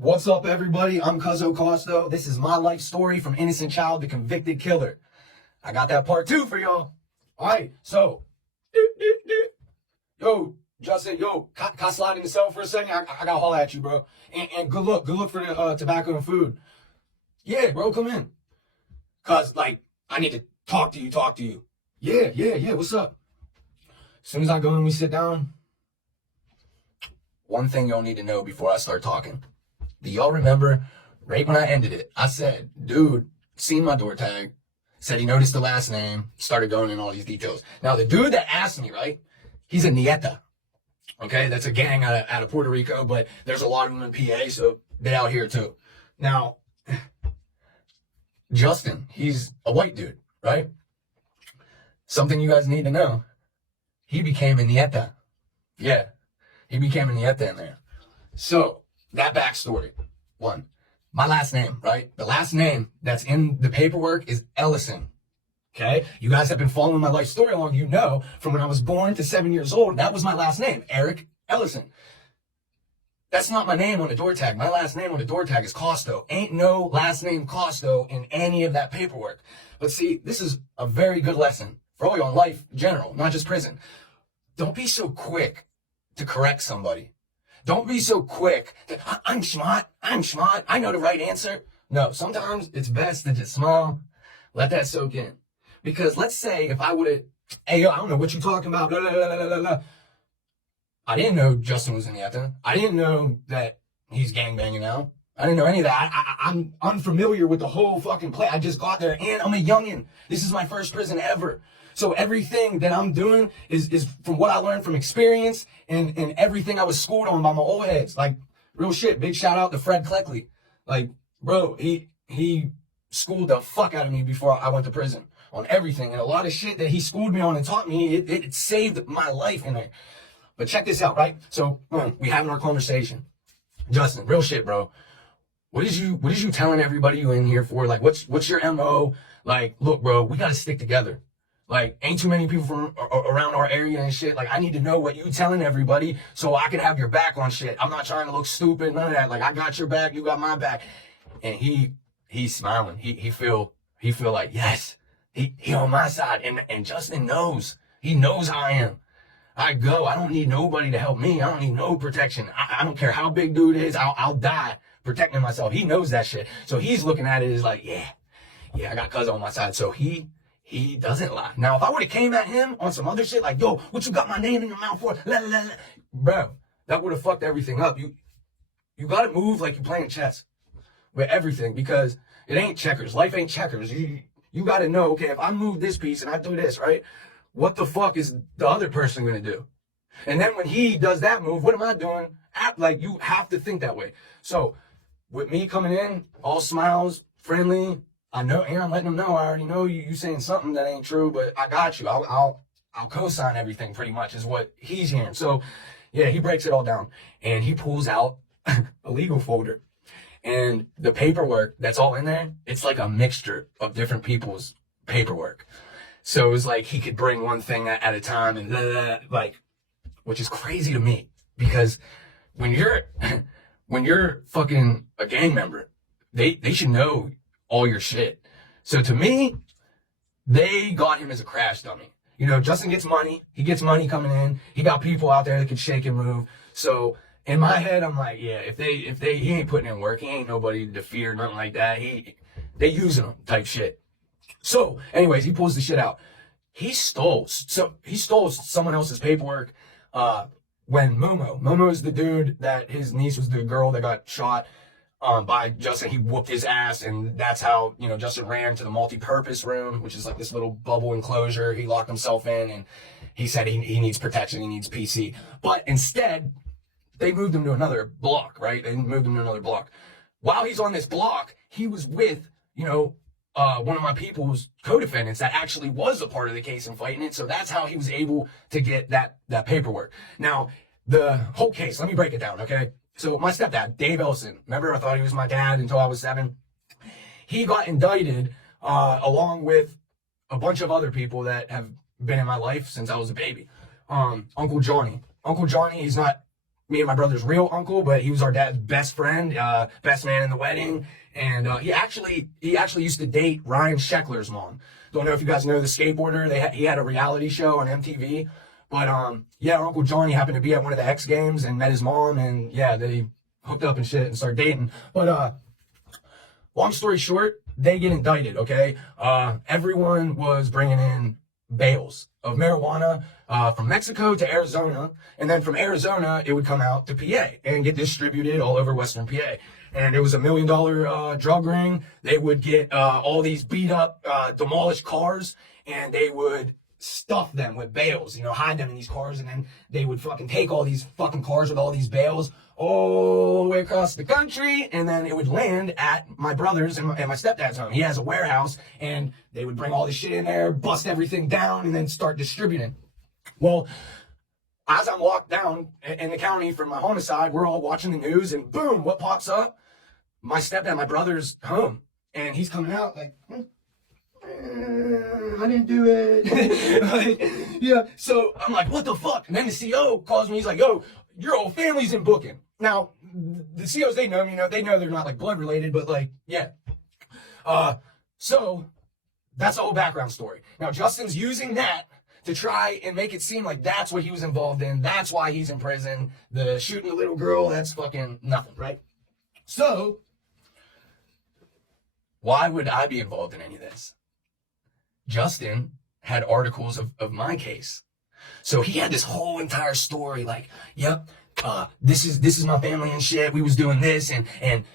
What's up, everybody? I'm Cuzzo Costo. This is my life story from innocent child to convicted killer. I got that part 2 for y'all. All right, so, yo, Justin, can I slide in the cell for a second? I gotta holler at you, bro. And good luck for the tobacco and food. Yeah, bro, come in. Cause, like, I need to talk to you. Yeah, what's up? As soon as I go in, we sit down. One thing y'all need to know before I start talking. Do y'all remember right when I ended it, I said, dude, seen my door tag, said he noticed the last name, started going in all these details. Now, the dude that asked me, right, he's a Nieta. Okay, that's a gang out of Puerto Rico, but there's a lot of them in PA, so they out here too. Now, Justin, he's a white dude, right? Something you guys need to know. He became a Nieta. Yeah, he became a Nieta in there. So, that backstory. One, my last name, right? The last name that's in the paperwork is Ellison. Okay? You guys have been following my life story along. You know, from when I was born to 7 years old, that was my last name, Eric Ellison. That's not my name on the door tag. My last name on the door tag is Costo. Ain't no last name Costo in any of that paperwork. But see, this is a very good lesson for all y'all in life in general, not just prison. Don't be so quick to correct somebody. Don't be so quick that I'm smart, I know the right answer. No, sometimes it's best to just smile, let that soak in. Because let's say if I would have, hey, yo, I don't know what you're talking about, blah, blah, blah, blah, blah, blah. I didn't know Justin was in Nieta. I didn't know that he's gangbanging now. I didn't know any of that. I'm unfamiliar with the whole fucking play. I just got there and I'm a youngin'. This is my first prison ever. So everything that I'm doing is from what I learned from experience and everything I was schooled on by my old heads. Like, real shit. Big shout out to Fred Cleckley. Like, bro, he schooled the fuck out of me before I went to prison on everything. And a lot of shit that he schooled me on and taught me, it saved my life in there. But check this out, right? So, we having our conversation. Justin, real shit, bro. What is you telling everybody you in here for? Like, what's your MO? Like, look, bro, we gotta stick together. Like, ain't too many people from around our area and shit. Like, I need to know what you telling everybody so I can have your back on shit. I'm not trying to look stupid, none of that. Like, I got your back, you got my back. And he's smiling. He feel like, yes, he on my side. And Justin knows. He knows how I am. I don't need nobody to help me. I don't need no protection. I don't care how big dude is. I'll die protecting myself. He knows that shit. So he's looking at it as like, yeah, I got Cuzzo on my side. So he doesn't lie. Now, if I would have came at him on some other shit, like, yo, what you got my name in your mouth for? La, la, la. Bro, that would have fucked everything up. You gotta move like you're playing chess with everything, because it ain't checkers. Life ain't checkers. You gotta know, okay, if I move this piece and I do this, right? What the fuck is the other person gonna do? And then when he does that move, what am I doing? Like, you have to think that way. So, with me coming in, all smiles, friendly, I know, and I'm letting them know, I already know you saying something that ain't true, but I got you. I'll co-sign everything pretty much is what he's hearing. So, yeah, he breaks it all down and he pulls out a legal folder, and the paperwork that's all in there, it's like a mixture of different people's paperwork. So it was like he could bring one thing at a time and like, which is crazy to me, because when you're fucking a gang member, they should know all your shit. So to me, they got him as a crash dummy. You know, Justin gets money. He gets money coming in. He got people out there that can shake and move. So in my head, I'm like, yeah, he ain't putting in work. He ain't nobody to fear, nothing like that. They using him type shit. So anyways, he pulls the shit out. He stole someone else's paperwork, when Momo is the dude that his niece was the girl that got shot by Justin. He whooped his ass, and that's how, you know, Justin ran to the multi-purpose room, which is like this little bubble enclosure. He locked himself in, and he said he needs protection, he needs PC. But instead, they moved him to another block, right? They moved him to another block. While he's on this block, he was with, you know, one of my people's co-defendants that actually was a part of the case and fighting it. So that's how he was able to get that paperwork. Now, the whole case, let me break it down, okay? So my stepdad, Dave Ellison, remember I thought he was my dad until I was 7? He got indicted along with a bunch of other people that have been in my life since I was a baby. Uncle Johnny, he's not me and my brother's real uncle, but he was our dad's best friend, best man in the wedding. And he actually used to date Ryan Sheckler's mom. Don't know if you guys know the skateboarder. He had a reality show on MTV. But yeah, Uncle Johnny happened to be at one of the X Games and met his mom, and yeah, they hooked up and shit and started dating. But long story short, they get indicted, okay? Everyone was bringing in bales of marijuana from Mexico to Arizona, and then from Arizona, it would come out to PA and get distributed all over Western PA. And it was $1 million drug ring. They would get all these beat up, demolished cars, and they would stuff them with bales, you know, hide them in these cars, and then they would fucking take all these fucking cars with all these bales all the way across the country, and then it would land at my brother's and my stepdad's home. He has a warehouse, and they would bring all this shit in there, bust everything down, and then start distributing. Well, as I'm locked down in the county for my homicide, we're all watching the news, and boom, what pops up? My stepdad, my brother's home, and he's coming out like, I didn't do it. Like, yeah. So I'm like, what the fuck? And then the CO calls me. He's like, yo, your whole family's in booking. Now, the COs, they know, you know, they know they're not like blood related, but like, yeah. So that's the whole background story. Now, Justin's using that to try and make it seem like that's what he was involved in. That's why he's in prison. The shooting the little girl, that's fucking nothing, right? So why would I be involved in any of this? Justin had articles of my case. So he had this whole entire story like, yep, this is my family and shit. We was doing this and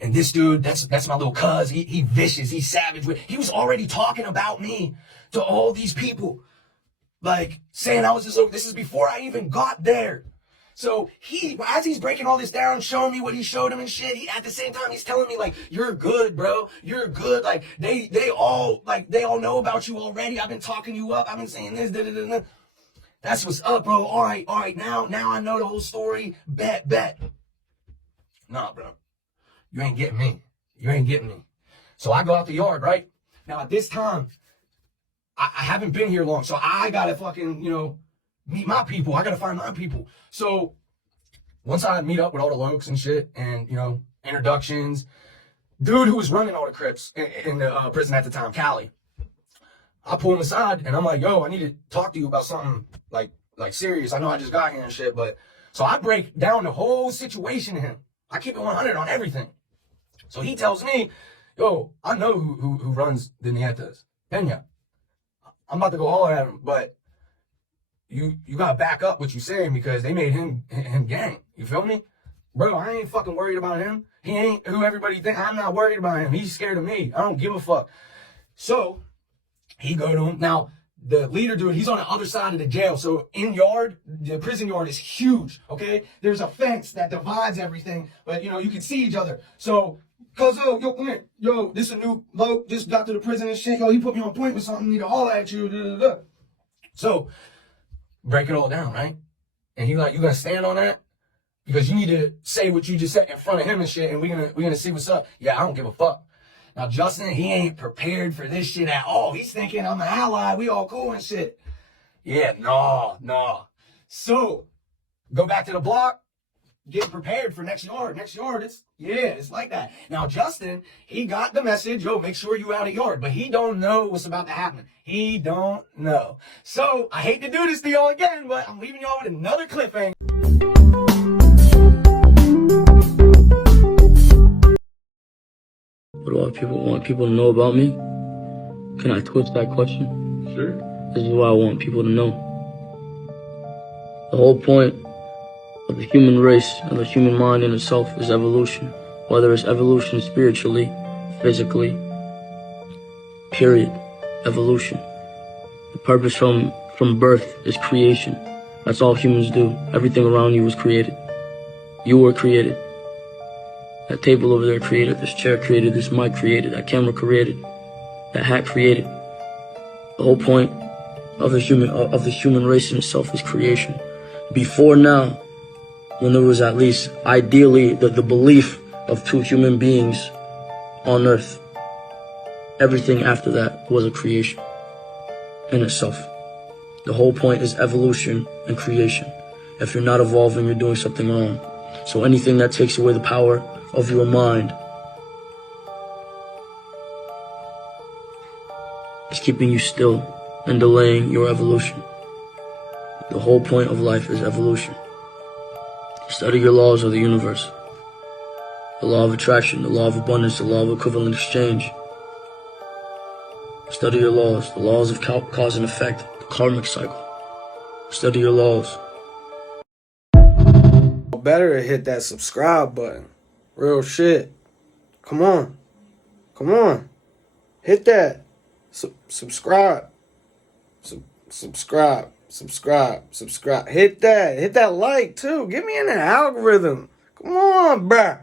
this dude, that's my little cuz. He vicious, he's savage. He was already talking about me to all these people. Like saying I was this is before I even got there. So as he's breaking all this down, showing me what he showed him and shit, at the same time, he's telling me like, you're good, bro. You're good. Like they all know about you already. I've been talking you up. I've been saying this, da. That's what's up, bro. All right. Now I know the whole story. Bet. Nah, bro. You ain't getting me. So I go out the yard, right? Now at this time, I haven't been here long. So I gotta fucking, you know, meet my people. I gotta find my people. So once I meet up with all the lokes and shit and, you know, introductions, dude who was running all the Crips in the prison at the time, Cali, I pull him aside and I'm like, yo, I need to talk to you about something like serious. I know I just got here and shit, but so I break down the whole situation to him. I keep it 100 on everything. So he tells me, yo, I know who runs the Nietas, Pena. I'm about to go holler at him, but you gotta back up what you're saying because they made him gang. You feel me? Bro, I ain't fucking worried about him. He ain't who everybody think. I'm not worried about him. He's scared of me. I don't give a fuck. So he go to him. Now, the leader dude, he's on the other side of the jail. So the prison yard is huge, okay? There's a fence that divides everything, but you know, you can see each other. So, cuz yo, come here. Yo, this a new bloke, just got to the prison and shit. Yo, he put me on point with something, need to holler at you. Da. So break it all down, right? And he like, you gonna stand on that? Because you need to say what you just said in front of him and shit, and we're gonna see what's up. Yeah, I don't give a fuck. Now Justin, he ain't prepared for this shit at all. He's thinking I'm an ally, we all cool and shit. Yeah, no. So go back to the block, get prepared for next yard. Next yard, it's like that. Now Justin, he got the message, yo, make sure you out at yard, but he don't know what's about to happen. He don't know. So I hate to do this to y'all again, but I'm leaving y'all with another cliffhanger. What do I want people to know about me? Can I twist that question? Sure. This is what I want people to know. The whole point of the human race and the human mind in itself is evolution. Whether it's evolution spiritually, physically, period. Evolution. The purpose from birth is creation. That's all humans do. Everything around you was created. You were created. That table over there created, this chair created, this mic created, that camera created, that hat created. The whole point of the human race in itself is creation. Before now, when there was at least ideally the belief of two human beings on earth, everything after that was a creation in itself. The whole point is evolution and creation. If you're not evolving, you're doing something wrong. So anything that takes away the power of your mind is keeping you still and delaying your evolution. The whole point of life is evolution. Study your laws of the universe. The law of attraction, the law of abundance, the law of equivalent exchange. Study your laws, the laws of cause and effect, the karmic cycle. Study your laws. Better hit that subscribe button. Real shit. Come on. Come on. Hit that. Subscribe. Subscribe. Hit that. Hit that like too. Get me in the algorithm. Come on, bruh.